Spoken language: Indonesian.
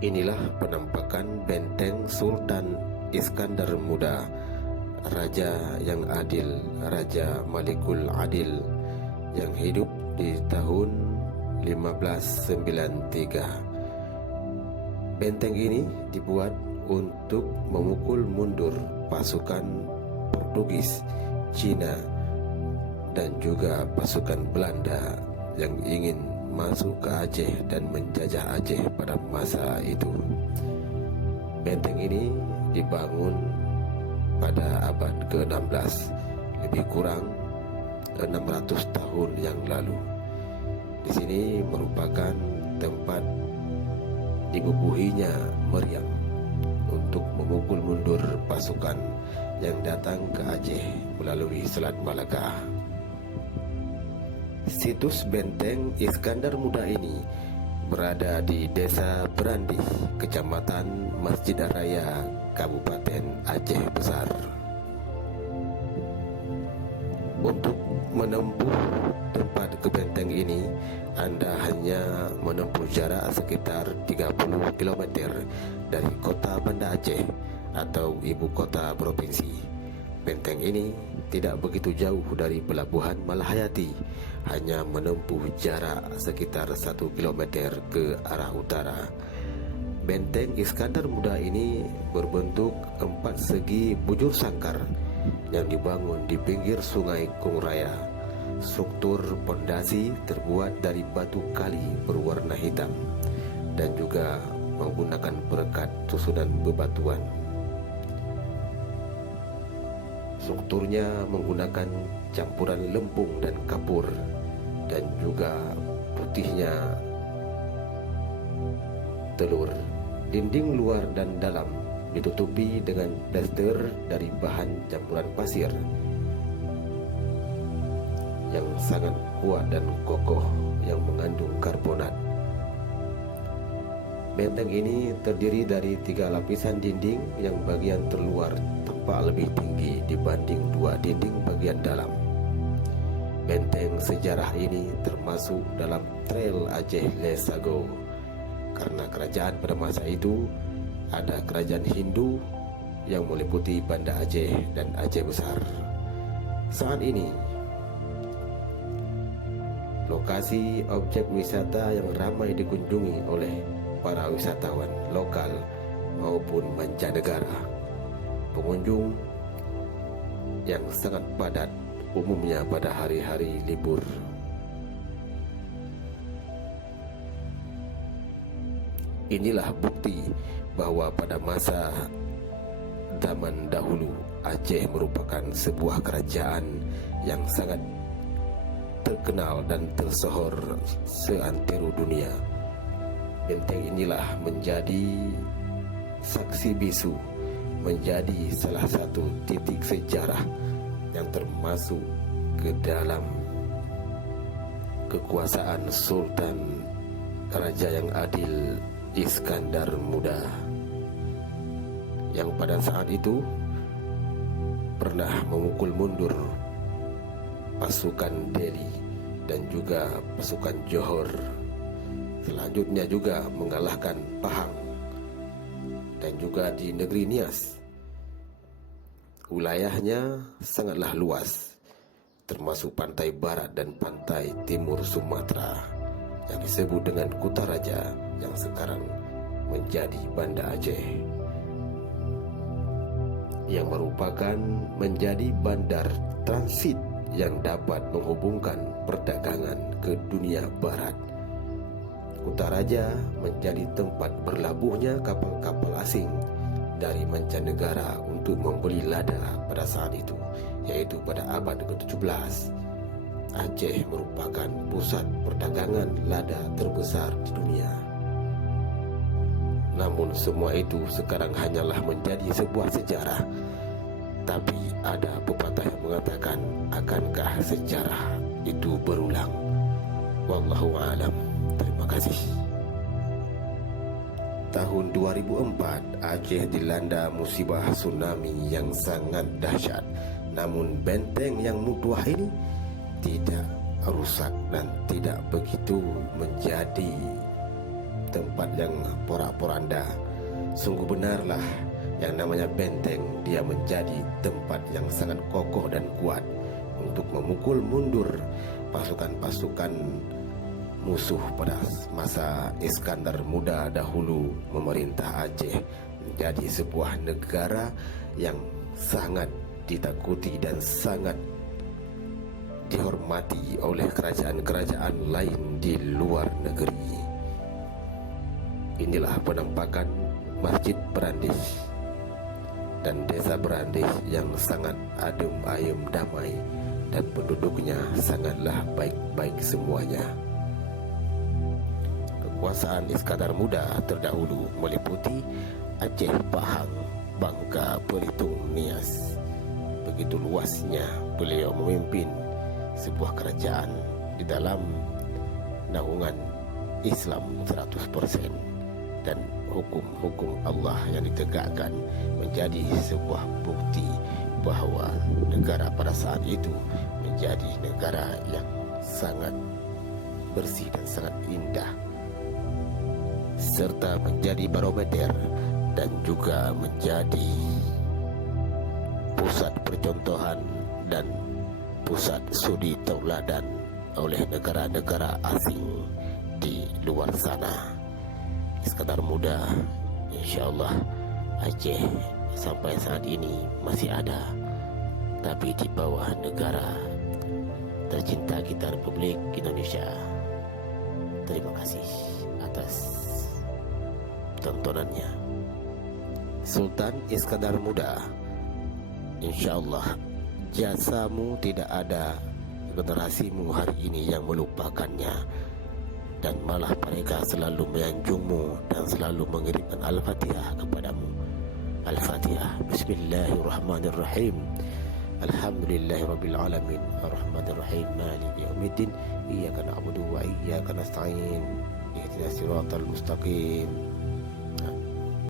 Inilah penampakan benteng Sultan Iskandar Muda, Raja yang adil, Raja Malikul Adil, yang hidup di tahun 1593. Benteng ini dibuat untuk memukul mundur pasukan Portugis, Cina, dan juga pasukan Belanda yang ingin masuk ke Aceh dan menjajah Aceh pada masa itu. Benteng ini dibangun pada abad ke-16, lebih kurang 600 tahun yang lalu. Di sini merupakan tempat dibubuhinya meriam untuk memukul mundur pasukan yang datang ke Aceh melalui Selat Malaka. Situs benteng Iskandar Muda ini berada di Desa Berandi, Kecamatan Masjid Raya, Kabupaten Aceh Besar. Untuk menempuh tempat ke benteng ini, Anda hanya menempuh jarak sekitar 30 km dari kota Banda Aceh atau ibu kota provinsi. Benteng ini tidak begitu jauh dari pelabuhan Malahayati, hanya menempuh jarak sekitar 1 km ke arah utara. Benteng Iskandar Muda ini berbentuk 4 segi bujur sangkar yang dibangun di pinggir sungai Kung Raya. Struktur pondasi terbuat dari batu kali berwarna hitam dan juga menggunakan perekat susunan bebatuan. Strukturnya menggunakan campuran lempung dan kapur, dan juga putihnya telur. Dinding luar dan dalam ditutupi dengan daster dari bahan campuran pasir yang sangat kuat dan kokoh yang mengandung karbonat. Benteng ini terdiri dari 3 lapisan dinding yang bagian terluar tampak lebih tinggi dibanding 2 dinding bagian dalam. Benteng sejarah ini termasuk dalam Trail Aceh Lesago, karena kerajaan pada masa itu ada kerajaan Hindu yang meliputi Banda Aceh dan Aceh Besar. Saat ini, lokasi objek wisata yang ramai dikunjungi oleh para wisatawan lokal maupun mancanegara. Pengunjung yang sangat padat umumnya pada hari-hari libur. Inilah bukti bahwa pada masa zaman dahulu Aceh merupakan sebuah kerajaan yang sangat terkenal dan tersohor seantero dunia. Benteng inilah menjadi saksi bisu, menjadi salah satu titik sejarah yang termasuk ke dalam kekuasaan Sultan Raja yang adil Iskandar Muda, yang pada saat itu pernah memukul mundur pasukan Delhi dan juga pasukan Johor. Selanjutnya juga mengalahkan Pahang dan juga di negeri Nias. Wilayahnya sangatlah luas, termasuk pantai barat dan pantai timur Sumatera yang disebut dengan Kutaraja yang sekarang menjadi Banda Aceh, yang merupakan menjadi bandar transit yang dapat menghubungkan perdagangan ke dunia barat. Kutaraja menjadi tempat berlabuhnya kapal-kapal asing dari mancanegara untuk membeli lada pada saat itu, yaitu pada abad ke-17. Aceh merupakan pusat perdagangan lada terbesar di dunia. Namun semua itu sekarang hanyalah menjadi sebuah sejarah. Tapi ada pepatah yang mengatakan, akankah sejarah itu berulang? Wallahu a'lam. Terima kasih. Tahun 2004, Aceh dilanda musibah tsunami yang sangat dahsyat. Namun benteng yang mutuah ini tidak rusak dan tidak begitu menjadi tempat yang porak-poranda. Sungguh benarlah yang namanya benteng, dia menjadi tempat yang sangat kokoh dan kuat untuk memukul mundur pasukan-pasukan musuh pada masa Iskandar Muda dahulu memerintah Aceh, menjadi sebuah negara yang sangat ditakuti dan sangat dihormati oleh kerajaan-kerajaan lain di luar negeri. Inilah penampakan Masjid Berandis dan Desa Berandis yang sangat adem ayem damai, dan penduduknya sangatlah baik-baik semuanya. Kekuasaan Iskandar Muda terdahulu meliputi Aceh, Pahang, Bangka, Belitung, Nias. Begitu luasnya beliau memimpin sebuah kerajaan di dalam naungan Islam 100%, dan hukum-hukum Allah yang ditegakkan menjadi sebuah bukti bahwa negara pada saat itu menjadi negara yang sangat bersih dan sangat indah, serta menjadi barometer dan juga menjadi pusat percontohan dan pusat suri tauladan oleh negara-negara asing di luar sana. Iskandar Muda, insyaallah Aceh sampai saat ini masih ada, tapi di bawah negara tercinta kita, Republik Indonesia. Terima kasih atas tontonannya. Sultan Iskandar Muda, insyaallah jasamu tidak ada generasimu hari ini yang melupakannya, dan malah mereka selalu menyanjungmu dan selalu mengirimkan Al-Fatihah kepadamu. Al-Fatihah. Bismillahirrahmanirrahim. Alhamdulillahirabbil alamin. Arrahmanirrahim. Maliki yaumiddin. Iyyaka na'budu wa iyyaka nasta'in. Ihdinas siratal mustaqim.